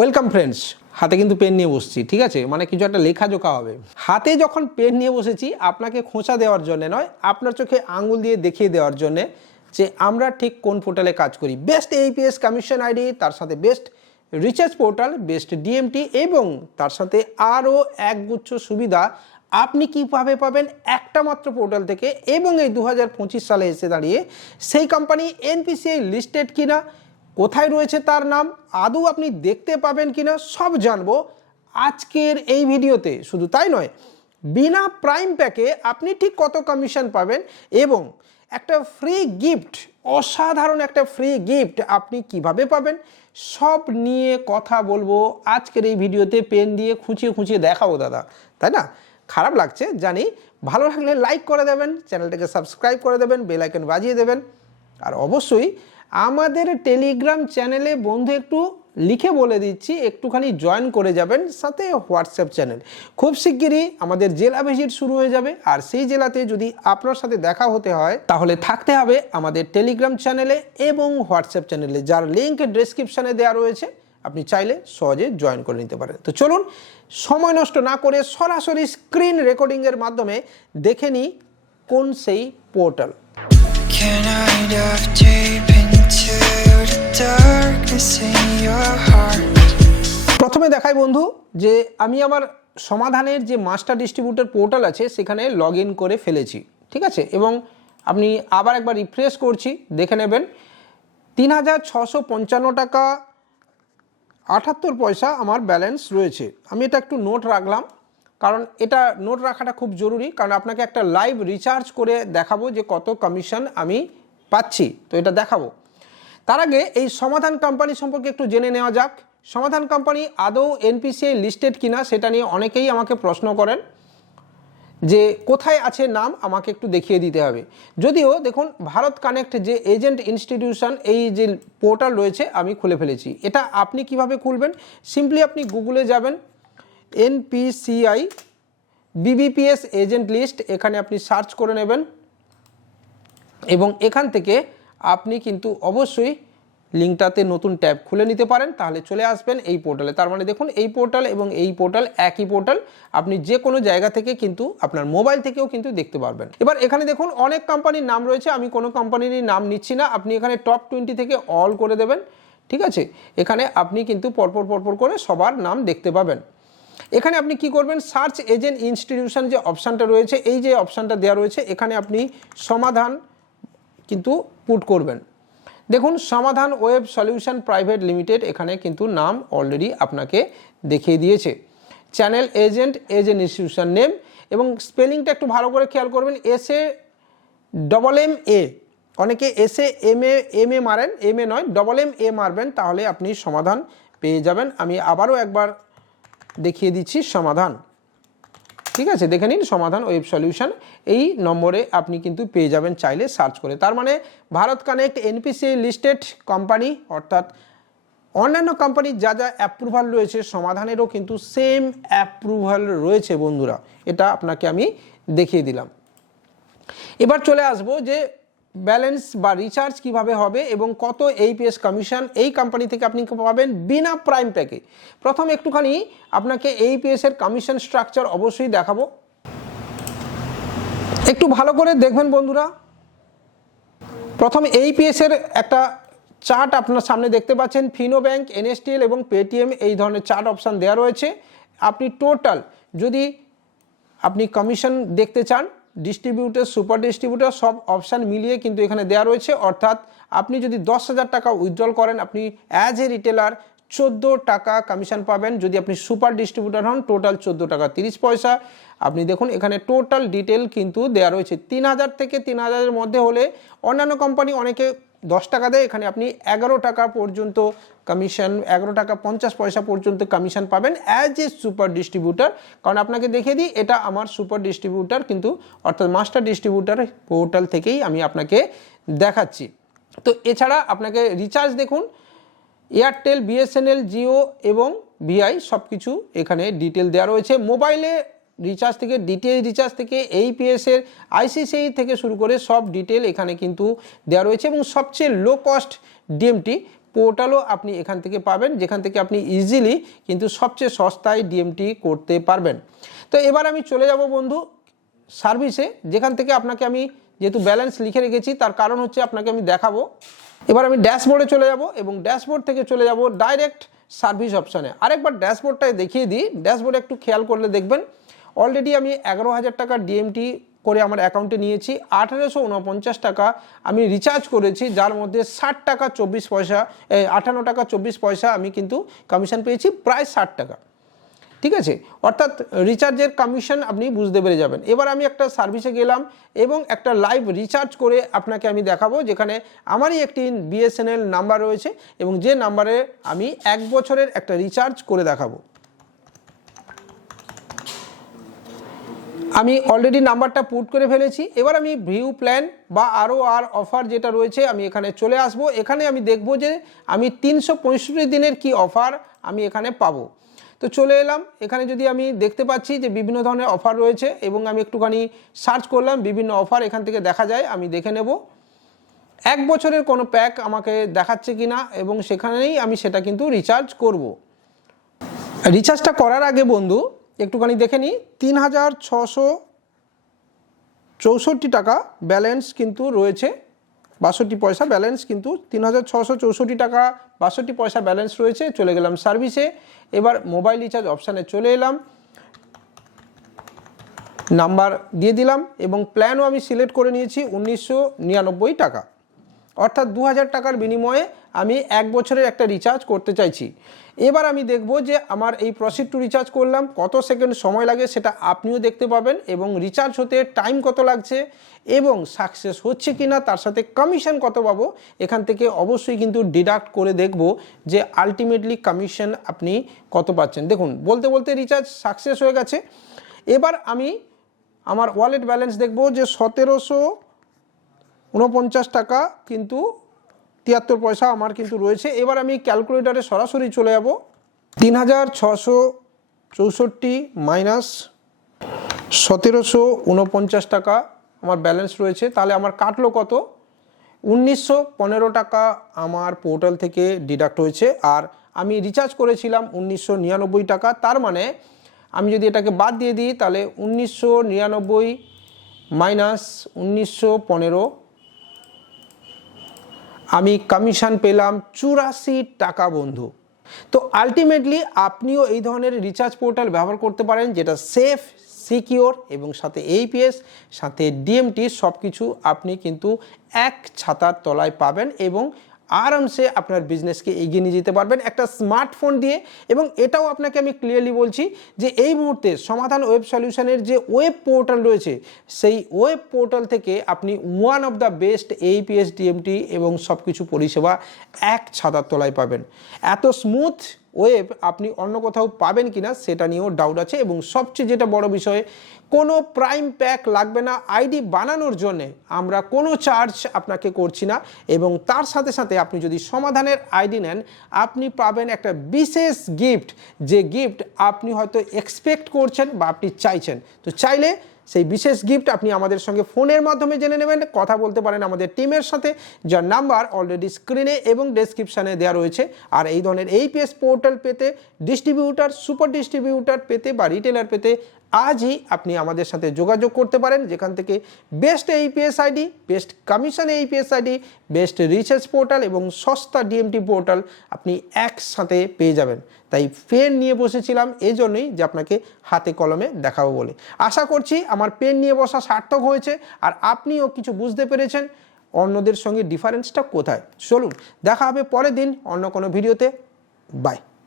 Welcome friends হাতে কিন্তু pen নিয়ে বসছি, ঠিক আছে? মানে কিছু একটা লেখা জোকা হবে। হাতে যখন পেন নিয়ে বসেছি, আপনাকে খোঁচা দেওয়ার জন্য নয়, আপনার চোখে আঙুল দিয়ে দেখিয়ে দেওয়ার জন্যে যে আমরা ঠিক কোন পোর্টালে কাজ করি। বেস্ট এইপিএস কমিশন আইডি তার সাথে best recharge portal best DMT এবং তার সাথে আরও একগুচ্ছ সুবিধা, আপনি কীভাবে পাবেন একটা মাত্র পোর্টাল থেকে, এবং এই দু হাজার পঁচিশ সালে এসে দাঁড়িয়ে সেই কোম্পানি এনপিসিআই লিস্টেড কিনা কোথায় রয়েছে তার নাম, আদৌ আপনি দেখতে পাবেন কিনা, সব জানব আজকের এই ভিডিওতে। শুধু তাই নয়, বিনা প্রাইম প্যাকে আপনি ঠিক কত কমিশন পাবেন এবং একটা ফ্রি গিফট অসাধারণ একটা ফ্রি গিফট আপনি কীভাবে পাবেন, সব নিয়ে কথা বলব আজকের এই ভিডিওতে। পেন দিয়ে খুঁচিয়ে খুঁচিয়ে দেখাবো দাদা, তাই না? খারাপ লাগছে জানি, ভালো লাগলে লাইক করে দেবেন চ্যানেলটাকে সাবস্ক্রাইব করে দেবেন বেল আইকন বাজিয়ে দেবেন। আর অবশ্যই আমাদের টেলিগ্রাম চ্যানেলে বন্ধু একটু লিখে বলে দিচ্ছি, একটুখানি জয়েন করে যাবেন, সাথে হোয়াটসঅ্যাপ চ্যানেল খুব শিগগিরই আমাদের জেলা ভিজিট শুরু হয়ে যাবে, আর সেই জেলাতে যদি আপনার সাথে দেখা হতে হয়, তাহলে থাকতে হবে আমাদের টেলিগ্রাম চ্যানেলে এবং হোয়াটসঅ্যাপ চ্যানেলে যার লিঙ্ক ডেসক্রিপশানে দেওয়া রয়েছে। আপনি চাইলে সহজে জয়েন করে নিতে পারেন। তো চলুন, সময় নষ্ট না করে সরাসরি স্ক্রিন রেকর্ডিংয়ের মাধ্যমে দেখে নিই কোন সেই পোর্টাল প্রথমে দেখাই বন্ধু যে আমি আমার সমাধানের যে মাস্টার ডিস্ট্রিবিউটর পোর্টাল আছে, সেখানে লগ ইন করে ফেলেছি, ঠিক আছে? এবং আপনি আবার একবার রিফ্রেশ করছি, দেখে নেবেন। তিন হাজার ছশো পঞ্চান্ন টাকা আটাত্তর পয়সা আমার ব্যালেন্স রয়েছে। আমি এটা একটু নোট রাখলাম। কারণ এটা নোট রাখাটা খুব জরুরি, কারণ আপনাকে একটা লাইভ রিচার্জ করে দেখাবো যে কত কমিশন আমি পাচ্ছি। তো এটা দেখাবো। তার আগে এই সমাধান কোম্পানি সম্পর্কে একটু জেনে নেওয়া যাক। সমাধান কোম্পানি আদৌ এনপিসিআই লিস্টেড কিনা সেটা নিয়ে অনেকেই আমাকে প্রশ্ন করেন যে কোথায় আছে নাম আমাকে একটু দেখিয়ে দিতে হবে। যদিও দেখুন, ভারত কানেক্ট যে এজেন্ট ইনস্টিটিউশন এই যে পোর্টাল রয়েছে, আমি খুলে ফেলেছি। এটা আপনি কীভাবে খুলবেন? সিম্পলি আপনি গুগলে যাবেন এনপিসিআই বিবিপিএস এজেন্ট লিস্ট এখানে আপনি সার্চ করে নেবেন। এবং এখান থেকে আপনি কিন্তু অবশ্যই লিঙ্কটাতে নতুন ট্যাব খুলে নিতে পারেন। তাহলে চলে আসবেন এই পোর্টালে তার মানে দেখুন, এই পোর্টাল এবং এই পোর্টাল একই পোর্টাল আপনি যে কোনো জায়গা থেকে কিন্তু আপনার মোবাইল থেকেও কিন্তু দেখতে পারবেন। এবার এখানে দেখুন, অনেক কোম্পানির নাম রয়েছে। আমি কোনো কোম্পানির নাম নিচ্ছি না। আপনি এখানে টপ টোয়েন্টি থেকে অল করে দেবেন। ঠিক আছে? এখানে আপনি কিন্তু পরপর পরপর করে সবার নাম দেখতে পাবেন। এখানে আপনি কি করবেন? সার্চ এজেন্ট ইনস্টিটিউশন যে অপশানটা রয়েছে, এই যে অপশানটা দেওয়া রয়েছে, এখানে আপনি সমাধান কিন্তু পুট করবেন। দেখুন, সমাধান ওয়েব সলিউশন প্রাইভেট লিমিটেড এখানে কিন্তু নাম অলরেডি আপনাকে দেখিয়ে দিয়েছে। Channel agent agent institution name এবং স্পেলিংটা একটু ভালো করে খেয়াল করবেন। S A double M A অনেকে S A M A M A মারেন এম এ নয় ডবল এম এ মারবেন, তাহলে আপনি সমাধান পেয়ে যাবেন। আমি আবারও একবার দেখিয়ে দিচ্ছি সমাধান। ঠিক আছে? দেখে নিন সমাধান, ওয়েব সলিউশন। এই নম্বরে আপনি কিন্তু পেয়ে যাবেন চাইলে সার্চ করে। তার মানে Bharat Connect NPC listed company, অর্থাৎ অন্যান্য কোম্পানির যা যা অ্যাপ্রুভাল রয়েছে, সমাধানেরও কিন্তু সেম অ্যাপ্রুভাল রয়েছে বন্ধুরা। এটা আপনাকে আমি দেখিয়ে দিলাম। এবার চলে আসব যে ব্যালেন্স বা রিচার্জ কীভাবে হবে এবং কত এইপিএস কমিশন এই কোম্পানি থেকে আপনি পাবেন বিনা প্রাইম প্যাকে প্রথম একটুখানি আপনাকে এইপিএস এর কমিশন স্ট্রাকচার অবশ্যই দেখাবো। একটু ভালো করে দেখবেন বন্ধুরা। প্রথম এইপিএস এর একটা চার্ট আপনার সামনে দেখতে পাচ্ছেন। ফিনো ব্যাংক এনএসটিএল এবং পেটিএম এই ধরনের চার্ট অপশান দেওয়া রয়েছে। আপনি টোটাল যদি আপনি কমিশন দেখতে চান ডিস্ট্রিবিউটার সুপার ডিস্ট্রিবিউটার সব অপশান মিলিয়ে কিন্তু এখানে দেওয়া রয়েছে। অর্থাৎ আপনি যদি দশ হাজার টাকা উইথড্রল করেন, আপনি অ্যাজ এ রিটেলার চোদ্দ টাকা কমিশন পাবেন। যদি আপনি সুপার ডিস্ট্রিবিউটার হন টোটাল চোদ্দ টাকা তিরিশ পয়সা। আপনি দেখুন, এখানে টোটাল ডিটেল কিন্তু দেওয়া রয়েছে। তিন হাজার থেকে তিন হাজারের মধ্যে হলে অন্যান্য কোম্পানি অনেকে দশ টাকা দেয়। এখানে আপনি এগারো টাকা পর্যন্ত কমিশন, এগারো টাকা পঞ্চাশ পয়সা পর্যন্ত কমিশন পাবেন অ্যাজ এ সুপার ডিস্ট্রিবিউটার কারণ আপনাকে দেখে দিই, এটা আমার সুপার ডিস্ট্রিবিউটার কিন্তু অর্থাৎ মাস্টার ডিস্ট্রিবিউটার পোর্টাল থেকেই আমি আপনাকে দেখাচ্ছি। তো এছাড়া আপনাকে রিচার্জ দেখুন এয়ারটেল বিএসএনএল জিও এবং ভিআই সব কিছু এখানে ডিটেল দেওয়া রয়েছে। মোবাইলে রিচার্জ থেকে ডিটিএইচ রিচার্জ থেকে এইপিএস এর আইসিসিআই থেকে শুরু করে সব ডিটেল এখানে কিন্তু দেওয়া রয়েছে এবং সবচেয়ে লো কস্ট ডিএমটি পোর্টালও আপনি এখান থেকে পাবেন, যেখান থেকে আপনি ইজিলি কিন্তু সবচেয়ে সস্তায় ডিএমটি করতে পারবেন। তো এবার আমি চলে যাব বন্ধু সার্ভিসে যেখান থেকে আপনাকে আমি যেহেতু ব্যালেন্স লিখে রেখেছি, তার কারণ হচ্ছে আপনাকে আমি দেখাবো। এবার আমি ড্যাশবোর্ডে চলে যাব এবং ড্যাশবোর্ড থেকে চলে যাব ডাইরেক্ট সার্ভিস অপশানে আরেকবার ড্যাশবোর্ডটায় দেখিয়ে দিই। ড্যাশবোর্ডে একটু খেয়াল করলে দেখবেন অলরেডি আমি এগারো হাজার টাকা ডিএমটি করে আমার অ্যাকাউন্টে নিয়েছি। আঠেরোশো উনপঞ্চাশ টাকা আমি রিচার্জ করেছি, যার মধ্যে ষাট টাকা চব্বিশ পয়সা আঠান্ন টাকা চব্বিশ পয়সা আমি কিন্তু কমিশন পেয়েছি, প্রায় ষাট টাকা। ঠিক আছে? অর্থাৎ রিচার্জের কমিশন আপনি বুঝতে পেরে যাবেন। এবার আমি একটা সার্ভিসে গেলাম এবং একটা লাইভ রিচার্জ করে আপনাকে আমি দেখাবো, যেখানে আমারই একটি বিএসএনএল নাম্বার রয়েছে এবং যে নাম্বারে আমি এক বছরের একটা রিচার্জ করে দেখাবো। আমি অলরেডি নাম্বারটা পুট করে ফেলেছি। এবার আমি ভিউ প্ল্যান বা আরও আর অফার যেটা রয়েছে, আমি এখানে চলে আসব। এখানে আমি দেখব যে আমি তিনশো পঁয়ষট্টি দিনের কি অফার আমি এখানে পাবো। তো চলে এলাম। এখানে যদি আমি দেখতে পাচ্ছি যে বিভিন্ন ধরনের অফার রয়েছে এবং আমি একটুখানি সার্চ করলাম, বিভিন্ন অফার এখান থেকে দেখা যায়, আমি দেখে নেব। এক বছরের কোনো প্যাক আমাকে দেখাচ্ছে কি না এবং সেখানেই আমি সেটা কিন্তু রিচার্জ করব। রিচার্জটা করার আগে বন্ধু একটুখানি দেখে নিই। তিন হাজার ছশো চৌষট্টি টাকা ব্যালেন্স কিন্তু রয়েছে, বাষট্টি পয়সা ব্যালেন্স কিন্তু। তিন হাজার ছশো চৌষট্টি টাকা, বাষট্টি পয়সা ব্যালেন্স রয়েছে, চলে গেলাম সার্ভিসে। এবার মোবাইল রিচার্জ অপশানে চলে এলাম। নাম্বার দিয়ে দিলাম এবং প্ল্যানও আমি সিলেক্ট করে নিয়েছি, উনিশশো নিরানব্বই টাকা। অর্থাৎ দু হাজার টাকার বিনিময়ে আমি এক বছরের একটা রিচার্জ করতে চাইছি। এবার আমি দেখব যে আমার এই প্রসিড টু রিচার্জ করলাম, কত সেকেন্ড সময় লাগে সেটা আপনিও দেখতে পাবেন এবং রিচার্জ হতে টাইম কত লাগছে এবং সাকসেস হচ্ছে কি না তার সাথে কমিশন কত পাবো, এখান থেকে অবশ্যই কিন্তু ডিডাক্ট করে দেখব যে আলটিমেটলি কমিশন আপনি কত পাচ্ছেন। দেখুন, বলতে বলতে রিচার্জ সাকসেস হয়ে গেছে। এবার আমি আমার ওয়ালেট ব্যালেন্স দেখব যে সতেরোশো উনপঞ্চাশ টাকা কিন্তু তিয়াত্তর পয়সা আমার কিন্তু রয়েছে। এবার আমি ক্যালকুলেটারে সরাসরি চলে যাব। তিন হাজার ছশো চৌষট্টি মাইনাস সতেরোশো উনপঞ্চাশ টাকা আমার ব্যালেন্স রয়েছে। তাহলে আমার কাটলো কত? উনিশশো পনেরো টাকা আমার পোর্টাল থেকে ডিডাক্ট হয়েছে। আর আমি রিচার্জ করেছিলাম উনিশশো নিরানব্বই টাকা। তার মানে আমি যদি এটাকে বাদ দিয়ে দিই, তাহলে উনিশশো নিরানব্বই মাইনাস উনিশশো পনেরো আমি কমিশন পেলাম চুরাশি টাকা, বন্ধু। তো আলটিমেটলি আপনিও এই ধরনের রিচার্জ পোর্টাল ব্যবহার করতে পারেন, যেটা সেফ সিকিওর এবং সাথে এইপিএস সাথে ডিএমটি সব কিছু আপনি কিন্তু এক ছাতার তলায় পাবেন এবং আরামসে আপনার বিজনেসকে এগিয়ে নিয়ে যেতে পারবেন একটা স্মার্টফোন দিয়ে। এবং এটাও আপনাকে আমি ক্লিয়ারলি বলছি যে এই মুহূর্তে সমাধান ওয়েব সলিউশনের যে ওয়েব পোর্টাল রয়েছে, সেই ওয়েব পোর্টাল থেকে আপনি one of the best AePS DMT এবং সব কিছু পরিষেবা এক ছাতার তলায় পাবেন। এত স্মুথ ওয়েব আপনি অন্য কোথাও পাবেন কিনা, সেটা নিয়েও ডাউট আছে। এবং সবচেয়ে যেটা বড় বিষয় কোনো প্রাইম প্যাক লাগবে না আইডি বানানোর জন্যে আমরা কোনো চার্জ আপনাকে করছি না এবং তার সাথে সাথে আপনি যদি সমাধানের আইডি নেন, আপনি পাবেন একটা বিশেষ গিফট যে গিফট আপনি হয়তো এক্সপেক্ট করছেন বা আপনি চাইছেন। তো চাইলে সেই বিশেষ গিফট আপনি আমাদের সঙ্গে ফোনের মাধ্যমে জেনে নেবেন, কথা বলতে পারেন আমাদের টিমের সাথে, যার নাম্বার অলরেডি স্ক্রিনে এবং ডেসক্রিপশানে দেওয়া রয়েছে। আর এই ধরনের এইপিএস পোর্টাল পেতে ডিস্ট্রিবিউটার সুপার ডিস্ট্রিবিউটার পেতে বা রিটেলার পেতে আজই আপনি আমাদের সাথে যোগাযোগ করতে পারেন, যেখান থেকে best AePS ID best commission AePS ID best research portal এবং সস্তা ডিএমটি পোর্টাল আপনি একসাথে পেয়ে যাবেন। তাই পেন নিয়ে বসেছিলাম এই জন্যই যে আপনাকে হাতে কলমে দেখাবো বলে। আশা করছি আমার পেন নিয়ে বসা সার্থক হয়েছে আর আপনিও কিছু বুঝতে পেরেছেন অন্যদের সঙ্গে ডিফারেন্সটা কোথায়। চলুন, দেখা হবে পরের দিন অন্য কোনো ভিডিওতে বাই